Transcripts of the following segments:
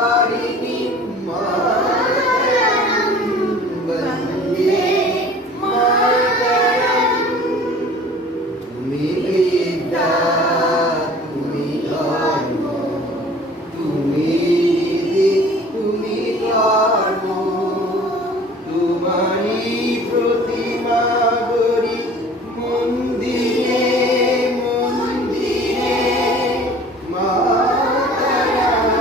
वारिणि मातरं वन्दे मातरं তুমি বিদ্যা তুমি ধর্ম তুমি নীতি তুমি কর্ম তোমারই প্রতিমা গড়ি মন্দিরে মন্দিরে মাতরম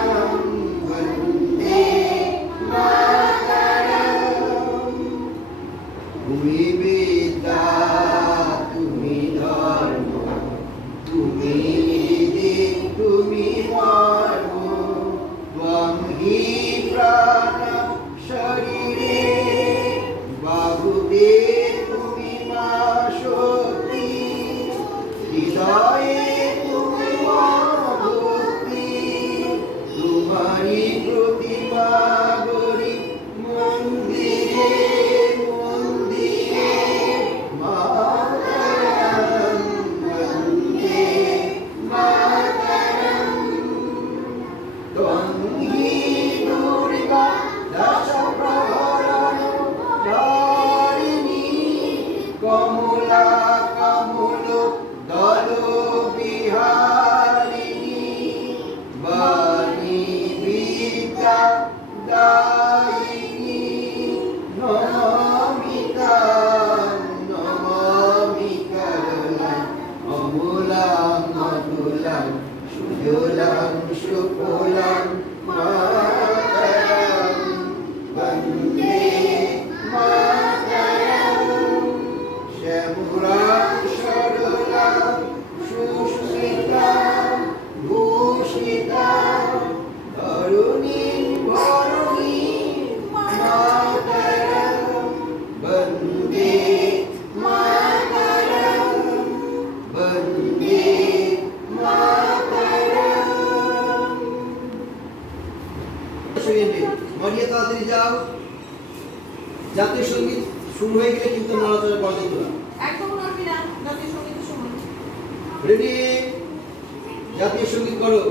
বন্দে মাতরম তুমি বিদ্যা তুমি ধর্ম তুমি নীতি তুমি কর্ম ত্বং হি প্রাণঃ শরীরে বাহুতে তুমি মা শক্তি হৃদয়ে তুমি মা ভক্তি তোমারই প্রতিমা গড়ি মন্দিরে মন্দিরে মাতরম বন্দে মাতরম ত্বং হি দুর্গা দশ প্রহরণ ধারিণী কমলা কমল দল বিহারিণী বাণী বিদ্যা দায়িনী নমামি তাং নমামি করুণাং অমূলাং মধুলাং সুজলাং সুফলাং মাতরম বন্দে মাতরম শ্যামলাং সরলাং সুস্মিতাং ভূষিতাং তরুণীং ভরণীং মাতরম বন্দে মাতরম বন্দে মাতরম। মারিয়া তাড়াতাড়ি যাও, জাতীয় সঙ্গীত শুরু হয়ে গেলে কিন্তু নড়াচড়া করা যেত না। একদম নড়বি না, জাতীয় সঙ্গীতের সময়। রেডি, জাতীয় সঙ্গীত করো।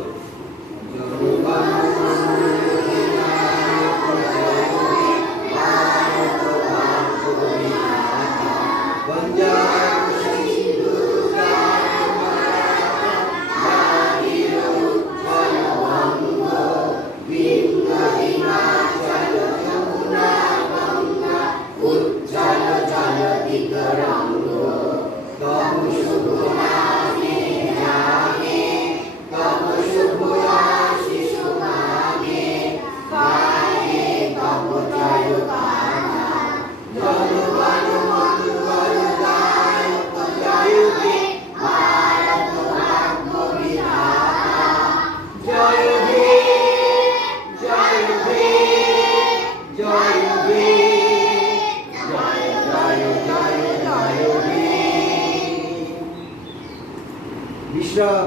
বিশ্রাম।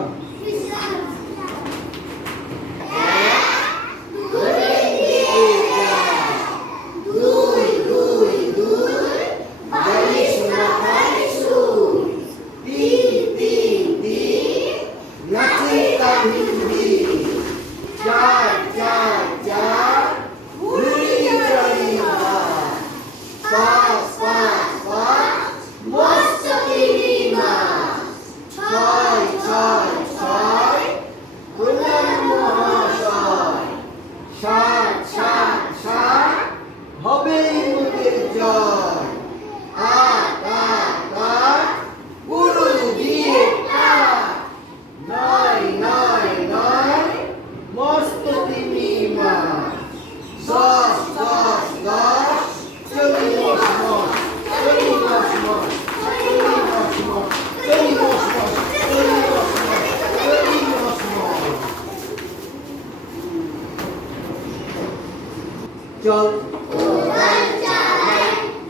চল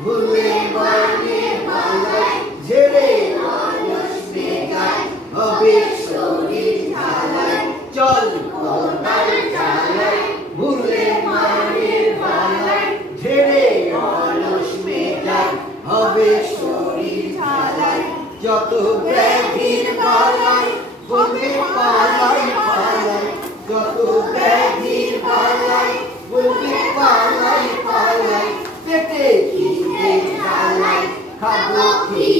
ভুলে বনে পালাই ঝেড়ে মানুষ মেঘায় হবে শরীর ঢালাই চল কোদাল চালাই ভুলে বনে পালাই ঝেড়ে মানুষ মেঘায় হবে শরীর ঢালাই যত ব্যাধির পালাই হবে পালাই পালাই যত ব্যাধির পালাই খাদ্যলক্ষ্মী